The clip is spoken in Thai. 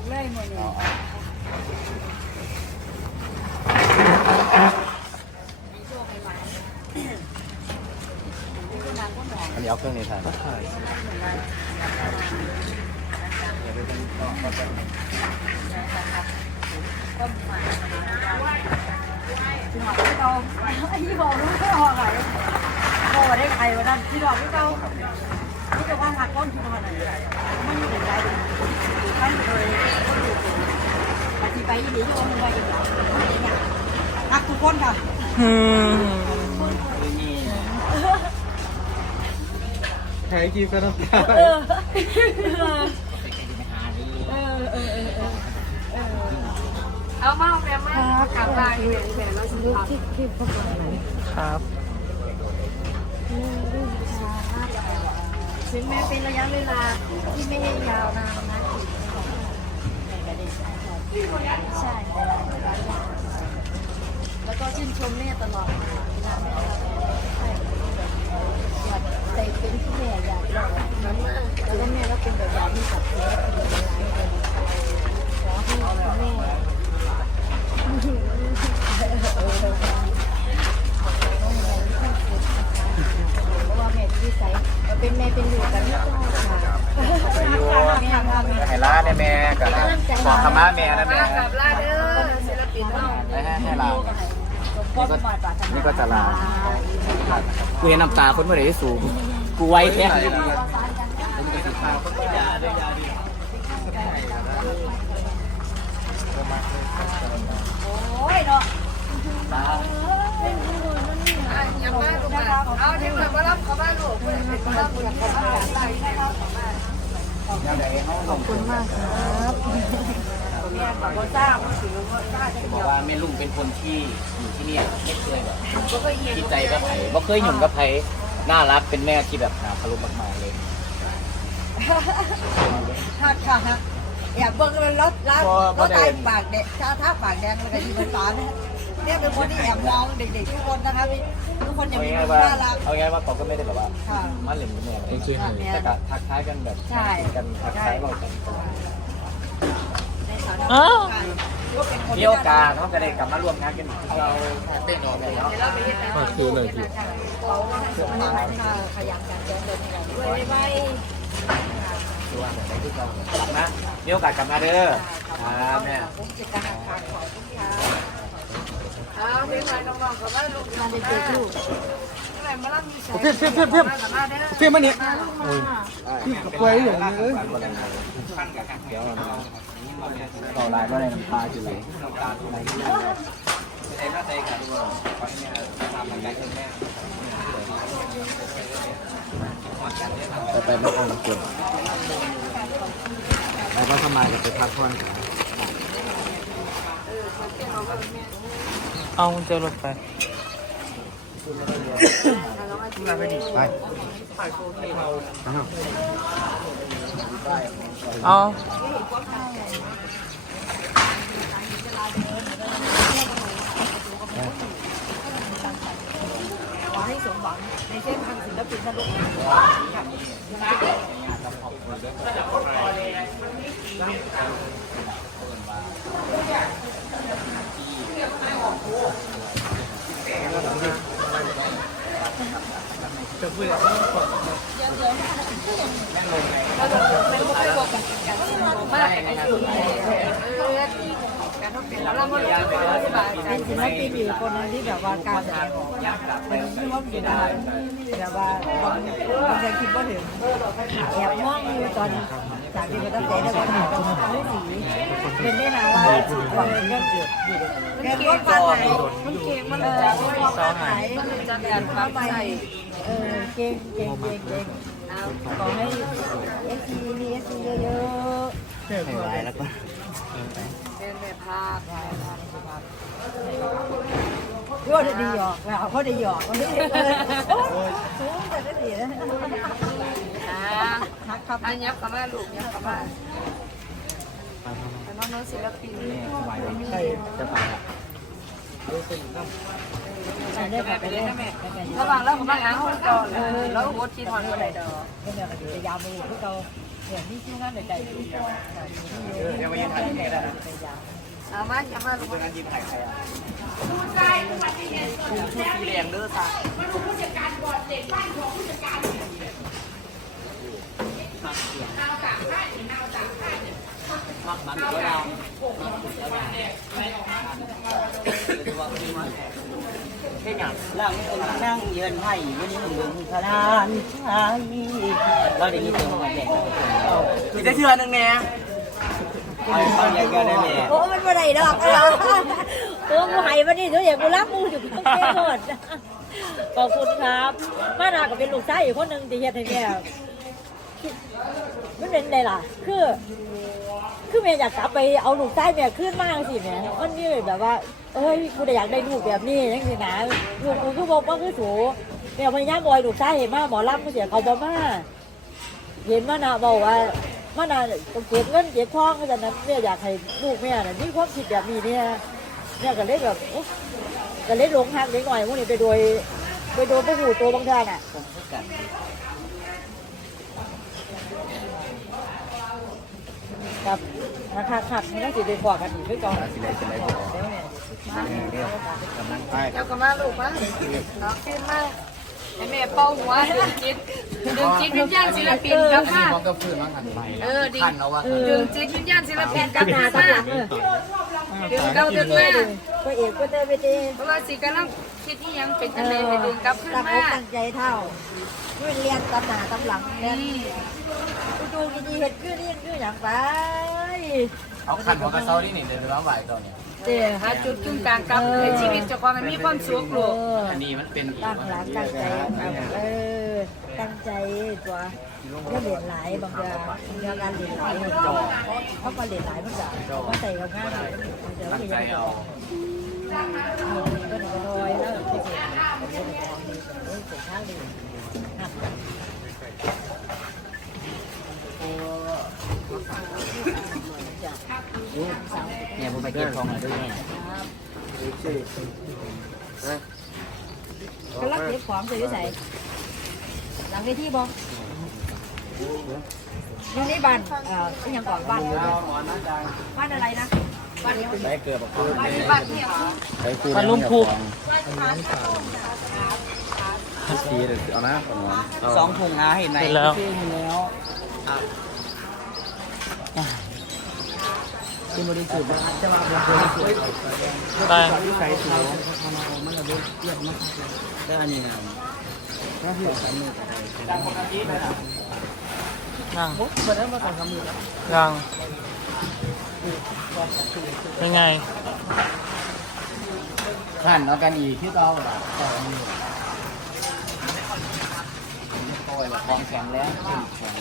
กเลยหมดนี่มีโชคให้หลานนี่คือนางก็หมองอันนี้เอาเครื่องนี้ถ่ายก็มาที่หอกที่เราไอ้ยี่ห้อรู้ไม่ออกอะไรพอได้ใครวันนั้นที่หอกที่เราที่จะว่าหักก้นที่มันอะไรมันอยู่ในใจท่านเลยก็อยู่ปฏิไปยี่หลีโยมไปอีกแล้วหักทุก คนค่ะถ่ายกีก็ต้องตาเออเออเออเออเออเอามาแม่มากลับบ้านแม่แม่แล้วสิครับที่ที่พวกเราไหนครับถึงแม้เป็นระยะเวลาที่ไม่ได้ยาวนานนะใช่แล้วก็ ชื่นชมแม่ตลอดเวลาแม่ทำอยากใจเป็นที่แม่อยากบอกนั้นแล้วก็แม่ก็เป็นแบบอย่างที่กับเพื่อนเป็นหลายคนขอให้คุณแม่เพราะว่าแม่ที่ใส่เป็นแม่เป็นอยู่กันที่ต้องค่ะไปอยู่ให้ร้านเนี่ยแม่กับขอขมาแม่นะแม่กับลาเด้อศิลปินเนาะให้ให้ให้ลาน ก็นี่ก็จะลากูเห็นน้ำตาคนเมื่อไหร่สูงกูไว้แค่โอ้ยเนาะยังมาลูกมาเอาที่มาบ่รับเขามาลูกเพิ่นเป็นบ่รับอยากเขามาหลายนะครับขอบคุณมากครับ เนี่ยกับโบซ่าถือว่าซ่าจะบอกว่าแม่ลุงเป็นคนที่อยู่ที่นี่ไม่เคยแบบจิตใจกับไผ่บ่เคยหยุ่งกับไผ่น่ารักเป็นแม่ที่แบบน่าเคารพมากๆเลยถ้าค่ะฮะอย่าเบิ่งเลยรถรถรถตายปากแดงชาท่าปากแดงเลยที่ภาษาเนี่ยเนี่ยเป็นคนที่แอบมองเด็กๆทุกคนนะคะพี่ทุกคนยังเอามีง่ายมุๆว่าน่ารัก เอาง่ายๆว่าเขาก็ไม่ได้แบบว่าค่ะ มาเหล่นแม่อะไรโอเคค่ะแต่ก็ทักทายกันแบบใช่ กันทักทายเรากัน ในฐานะผู้การก็ เป็นคนมีโอกาสเขาจะได้กลับมาร่วมงานกันอีกเราเต้นนอนเลยเนาะก็คือเลยคือเขาขยันการแจ้งเดินให้เราด้วยไปดูว่าแบบไหนที่เรานะมีโอกาสกลับมาเด้อครับแม่ผมจิตการทางขอทุกท่านเอาที่มาน้องๆเขามาลูกมาเด็กๆลูก ที่ไหนมารับมีสายเพียบเพียบเพียบเพียบเพียบมันเนี่ยพี่กับไว้อย่างนี้เลยเดี๋ยเราต่อลายว่าอะไรน้ำตาจุเลยไปไปไม่เอาเกินแล้วก็ทำลายกับไปพักผ่อนเอาเจอรถไป ไปเจะพูดอะไรไม่ค่อยบอกกันกันมากแต่ก็อยู่เราก็รู้สึกว่าเป็นศิลปินอยู่คนนึงที่แบบว่าการแสดงออกเป็นที่ว่าอยู่ได้แบบว่าบางทีคิดว่าถึงแอบมองอยู่ตอนจากที่มันตั้งแต่แล้วก็เห็นตรงนี้สีเป็นได้นะว่าเออเรื่องเกิดเกิดว่าปลาไหนมันเก่งมันเออว่าปลาไหนมันจะแบบปลาไหน เออเก่งเก่งเก่งเก่งขอให้เอซีมีเอซีเยอะๆเพียบให้ไว้แล้วก็เป็นแม่ภาคก็ได้ดีหยอกแล้วก็ได้หยอกก็ได้สูงแต่ก็ดีนะครับอันยับเข้ามาลูกยับเข้ามาแต่น้องๆศิลปินไว้ใช่จะผ่านไปเระหว่างเรากำลังอ่านห้องก่อนแล้วหัวชีทอนก็ได้ดอกก็เนี่ยมันจะยาวไปอีกพวกเราเนี่ยนี่ชื่องานในใจดีเดี๋ยวมายืนถ่ายที่นี่ก็ได้นะเอามาจะมาลูงานยิ้มถ่ายใครอะชุดสีแดงเด้อตามักมันก็ดาวแค่ หยังหลังเป็นนั่งเยือนให้วันหนึ่งพลานชายเราได้ยินเสียงหัวแดงมีแต่เชื่อหนึ่งแน่เอาเอาอย่างเดียวได้ไหมโอ้มันบ่ได้ดอกโอ้กูหายมาดิตัวอย่างกูรับมูอยู่ทั้งเพศหมดขอบคุณครับ มานาก็เป็นลูกชายอีกคนหนึ่งที่เฮ็ดให้แม่ มันเป็นไงล่ะ คือ คือแม่อยากกลับไปเอาลูกชายแม่ขึ้นมากสิแม่มันนี่แบบว่า เอ้ยกูได้อยากได้ลูกแบบนี้ยังสินะลูกกูคือบอกว่าคือสูแม่พยายามบอยลูกชายเห็นมาหมอลำก็เสียเขาบ่มาเห็นมานะบอกว่ามานะต้องเก็บเงินเก็บทองก็จะนั้นเนี่ยอยากให้ลูกแม่น่ะมีความคิดแบบนี้เนี่ยเนี่ยก็เลยแบบก็เลยหลงหักเล็กหน่อยพวกนี้ไปโดย ไปโดนไปหูตัวบางท่านอะ ผมพูดกันกับราคาขัดไม่ต้องสิไปขวากันอีกไปก่อนสิเลยสิเลยบอกเดี๋ยวเนี่ยเดี๋ยวกำลังไปเดี๋ยวก็มาลูกมาเนาะขึ้นมาให้แม่เป่าหัวดึงจิตดึงจิตวิญญาณศิลปินกลับมาพร้อมกับพื้นมั้งหันไปเออดีขันเอาว่าดึงจิตวิญญาณศิลปินกลับหน้ามาตาหลังเออดึงเก้าดึงมาก็เอกก็เต้ไปเต้เพราะว่าสิกำลัง คิดที่ยังเป็นจังไดให้ดึงกลับขึ้นตั้งมาอกตั้งใจเท่าด้วยเรียนตำหนาตำหลังเรียนนี่กูดูดีๆเห็ดคือนี่คืออย่างไปเอาขันหัวกระเซ้านี่นี่เดินไปว่าไหวตอนนี้เจ้หาจุดกึ่งกลางกลับในชีวิตเจ้าของให้มีความสุขลูกอันนี้มันเป็นอีกตั้งหลังตั้งใจเออตั้งใจตัวก็เรียนหลายบางเดือนเรื่องการเรียนหลายเขาก็เรียนหลายมันก็เขาใส่กับงานเดี๋ยวตั้งเรียนใจก็เอาลอยแล้วที่ เกิดเกิดข้างดีหักเนี่ยผมไปเก็บของมาด้วยเนี่ยก็รักเก็บของจะอยู่ใส่หลังในที่บ่อยู่ในบ้านเอ่อที่ยังก่อนบ้านบ้านอะไรนะ บ้านนี้ไปเกิดบอกคือบ้านนี้บ้านที่ไปคือมันลุ่มคุกสีเลยเอานะก่อนนอนสองถุงอาเห็นไหมเห็นแล้วเห็นแล้วที่บริสุทธิ์จะมาบริสุทธิ์ไปที่ใส่สูงมันเอามันระเบิดเยียบมากแล้วอันนี้นะถ้าเหี่ยวสามมือนั่งเปิดแล้วมาสองสามมือแล้วยัง เป็นไงขั่นเอากันอีกที่เราแบบต่อมือโอ้ยคองแข็งแล้วแข็ง